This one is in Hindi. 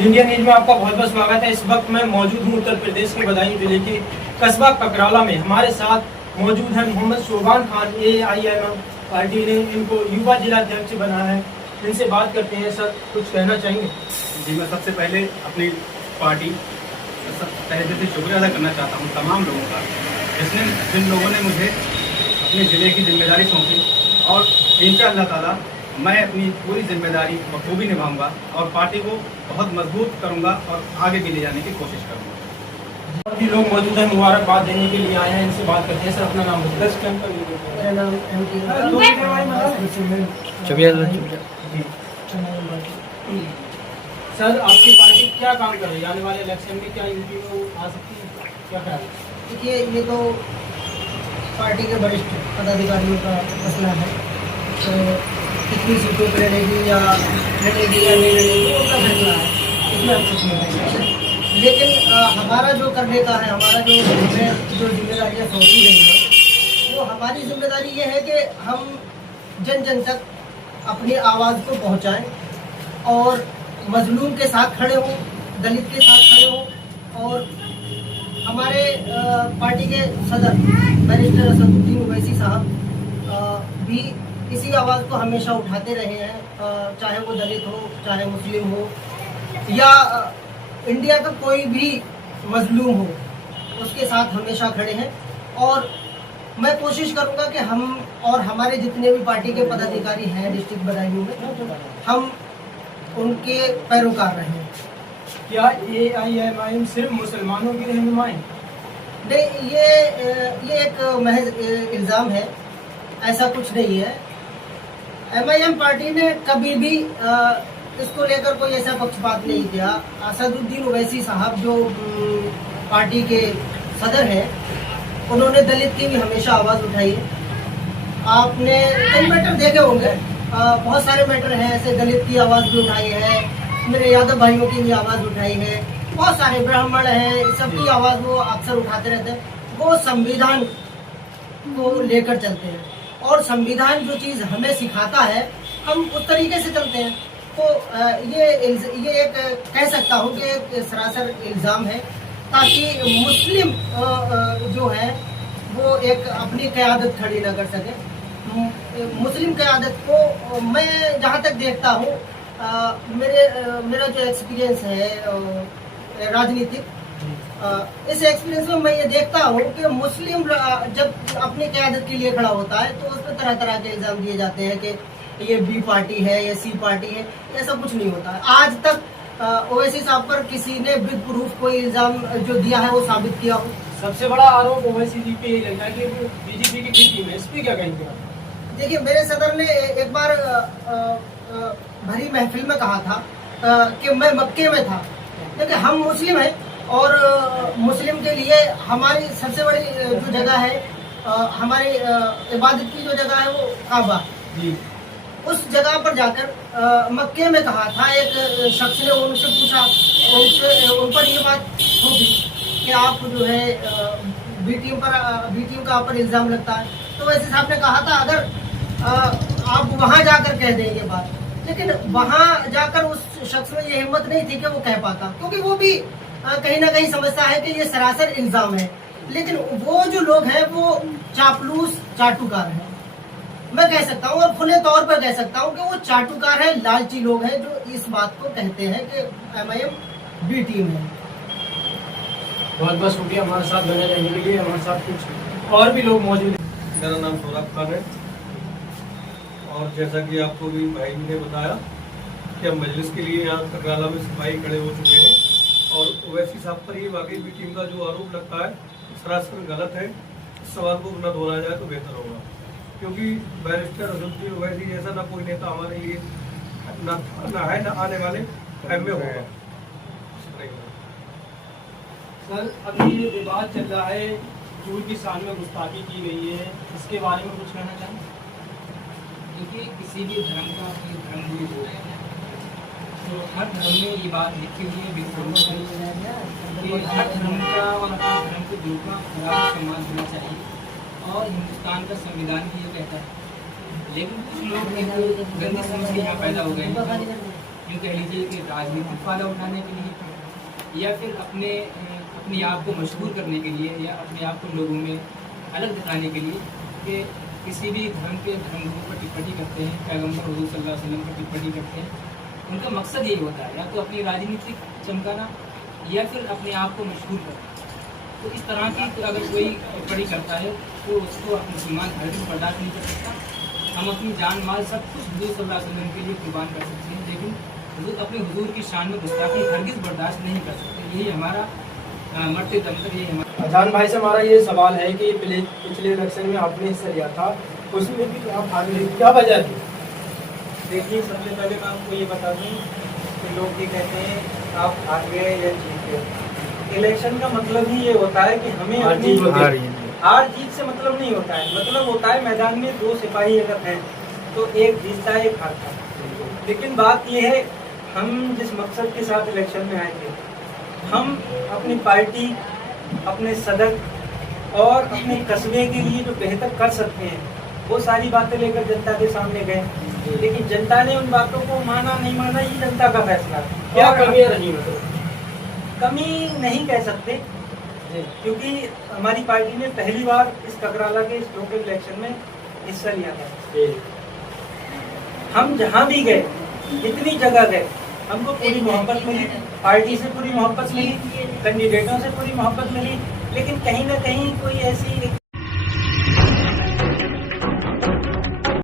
इंडिया न्यूज में आपका बहुत बहुत स्वागत है। इस वक्त मैं मौजूद हूँ उत्तर प्रदेश के बदायूं जिले के कस्बा ककराला में। हमारे साथ मौजूद है मोहम्मद शोभान खान। AIMM पार्टी ने इनको युवा जिला अध्यक्ष बनाया है। इनसे बात करते हैं। सर, कुछ कहना चाहेंगे? जी, मैं सबसे पहले अपनी पार्टी तहे दिल से शुक्रिया अदा करना चाहता हूँ तमाम लोगों का, जिन लोगों ने मुझे अपने ज़िले की जिम्मेदारी सौंपी और इंशाअल्लाह ताला मैं अपनी पूरी जिम्मेदारी बखूबी निभाऊंगा और पार्टी को बहुत मजबूत करूंगा और आगे भी ले जाने की कोशिश करूंगा। और भी लोग मौजूद हैं, मुबारकबाद देने के लिए आए हैं। इनसे बात करते हैं। सर, अपना नाम बताइए। मेरा नाम सर, आपकी पार्टी क्या काम कर रही है? आने वाले इलेक्शन में क्या यूपी में आ सकती है? क्या ख्याल है? देखिए, ये तो पार्टी के वरिष्ठ पदाधिकारियों का मसला है, तो कितनी सीटों पर लड़ेगी या लड़ेगी या नहीं लड़ेगी उनका फैसला है, इसमें हम कुछ नहीं कर सकते। लेकिन हमारा जो करने का है, हमारा जो जिम्मेदारियाँ सौंपी गई है, वो हमारी जिम्मेदारी ये है कि हम जन जन तक अपनी आवाज़ को पहुँचाएँ और मजलूम के साथ खड़े हों, दलित के साथ खड़े हों। और हमारे पार्टी के सदर बैरिस्टर असदुद्दीन ओवैसी साहब भी इसी आवाज़ को हमेशा उठाते रहे हैं, चाहे वो दलित हो, चाहे मुस्लिम हो या इंडिया का कोई भी मजलूम हो, उसके साथ हमेशा खड़े हैं। और मैं कोशिश करूंगा कि हम और हमारे जितने भी पार्टी के पदाधिकारी हैं डिस्ट्रिक्ट बदायूं में, हम उनके पैरोकार रहें। क्या AIMM सिर्फ मुसलमानों की रहनुमाई? नहीं, ये एक महज इल्ज़ाम है, ऐसा कुछ नहीं है। MIM पार्टी ने कभी भी इसको लेकर कोई ऐसा पक्षपात नहीं किया। असदुद्दीन ओवैसी साहब जो पार्टी के सदर हैं, उन्होंने दलित की भी हमेशा आवाज़ उठाई है। आपने कई मैटर देखे होंगे, बहुत सारे मैटर हैं ऐसे, दलित की आवाज़ भी उठाई है, मेरे यादव भाइयों की भी आवाज़ उठाई है, बहुत सारे ब्राह्मण हैं, सबकी आवाज़ वो अक्सर उठाते रहते हैं। वो संविधान को लेकर चलते हैं और संविधान जो चीज़ हमें सिखाता है हम उस तरीके से चलते हैं। तो ये एक कह सकता हूँ कि एक सरासर इल्ज़ाम है, ताकि मुस्लिम जो है वो एक अपनी क़यादत खड़ी न कर सके। मुस्लिम क़यादत को मैं जहाँ तक देखता हूँ, मेरा जो एक्सपीरियंस है राजनीतिक, इस एक्सपीरियंस में मैं ये देखता हूँ कि मुस्लिम जब अपनी क़यादत के लिए खड़ा होता है तो उस पर तरह तरह के इल्ज़ाम दिए जाते हैं कि ये B पार्टी है, ये C पार्टी है। ऐसा कुछ नहीं होता है। आज तक ओवैसी साहब पर किसी ने विद प्रूफ कोई इल्ज़ाम जो दिया है वो साबित किया हो। सबसे बड़ा आरोप ओवैसी जी पे यही लगता है कि वो BJP की टीम है। इस पर क्या कहेंगे आप? देखिए, मेरे सदर ने एक बार भरी महफिल में कहा था कि मैं मक्के में था, क्योंकि हम मुस्लिम हैं और मुस्लिम के लिए हमारी सबसे बड़ी जो जगह है, हमारी इबादत की जो जगह है वो काबा जी। उस जगह पर जाकर मक्के में कहा था, एक शख्स ने उनसे पूछा, उन पर ये बात होगी कि आप जो है B टीम का आप पर इल्ज़ाम लगता है। तो वैसे साहब ने कहा था, अगर आप वहाँ जाकर कह दें ये बात, लेकिन वहाँ जाकर उस शख्स में ये हिम्मत नहीं थी कि वो कह पाता, क्योंकि वो भी कहीं ना कहीं समझता है कि ये सरासर इल्ज़ाम है। लेकिन वो जो लोग हैं वो चापलूस चाटुकार हैं, मैं कह सकता हूँ, और खुले तौर पर कह सकता हूँ कि वो चाटुकार है, लालची लोग हैं जो इस बात को कहते हैं कि MIM B टीम है। बहुत बहुत शुक्रिया हमारे साथ बने रहने के लिए। हमारे साथ कुछ और भी लोग मौजूद हैं। मेरा नाम सौरभ खान है और जैसा कि आपको भी भाई ने बताया कि हम मजलिस के लिए यहाँ ककराला में सिपाही खड़े हो चुके हैं और ओवैसी साहब पर ही वाकई B टीम का जो आरोप लगता है सरासर गलत है। इस सवाल को न दोहराया जाए तो बेहतर होगा, क्योंकि बैरिस्टर असदुद्दीन ओवैसी जैसा ना कोई नेता हमारे लिए ना है, ना आने वाले टाइम में होगा। सर, अभी ये विवाद चल रहा है, चूर की शान में गुस्ताखी की गई है, इसके बारे में कुछ कहना चाहेंगे? देखिए, किसी भी धर्म का कोई धर्म नहीं हो, तो हर धर्म में ये बात लिखी हुई है कि हर धर्म का और अपने धर्म के लोगों का बराबर सम्मान होना चाहिए और हिंदुस्तान का संविधान भी ये कहता है। लेकिन कुछ लोग गंदी समझ के यहाँ पैदा हो गए हैं यूँ कह लीजिए कि राजनीतिक फायदा उठाने के लिए या फिर अपने आप को मशहूर करने के लिए या अपने आप को लोगों में अलग दिखाने के लिए कि किसी भी धर्म के धर्मगुरु पर टिप्पणी करते हैं, पैगम्बर हुजूर सल्लल्लाहु अलैहि वसल्लम पर टिप्पणी करते हैं। उनका मकसद यही होता है या तो अपनी राजनीतिक चमकाना या फिर अपने आप को मशहूर करना। तो इस तरह की अगर कोई टिप्पणी करता है तो उसको अपने मुसलमान हरगिज़ बर्दाश्त नहीं कर सकता। हम अपनी जान माल सब कुछ हुजूर सल्लल्लाहु अलैहि वसल्लम के लिए कुर्बान कर सकते हैं, लेकिन अपने हुजूर की शान में गुस्ताखी हरगिज़ बर्दाश्त नहीं कर सकते। यही हमारा मरते दम तक यही हमारा। जान भाई से हमारा ये सवाल है कि पिछले इलेक्शन में आपने हिस्सा लिया था, उसमें भी आप हार गए, क्या वजह थी? देखिए, सबसे पहले मैं आपको ये बता दूं कि लोग ये कहते हैं आप हार गए या जीत गए। इलेक्शन का मतलब ही ये होता है कि हमें अपनी हार जीत से मतलब नहीं होता है। मतलब होता है मैदान में दो सिपाही अगर हैं तो एक जीतता है एक हारता है। लेकिन बात ये है, हम जिस मकसद के साथ इलेक्शन में आए थे, हम अपनी पार्टी, अपने सदर और अपने कस्बे के लिए जो बेहतर कर सकते हैं वो सारी बातें लेकर जनता के सामने गए। लेकिन जनता ने उन बातों को माना नहीं माना ये जनता का फैसला है। क्या कमियां रही? मतलब कमी नहीं कह सकते, क्योंकि हमारी पार्टी ने पहली बार इस ककराला के इस लोकल इलेक्शन में हिस्सा लिया था। हम जहाँ भी गए, जितनी जगह गए, हमको पूरी मोहब्बत मिली, पार्टी से पूरी मोहब्बत मिली, कैंडिडेटों से पूरी मोहब्बत मिली। लेकिन कहीं ना कहीं कोई ऐसी एक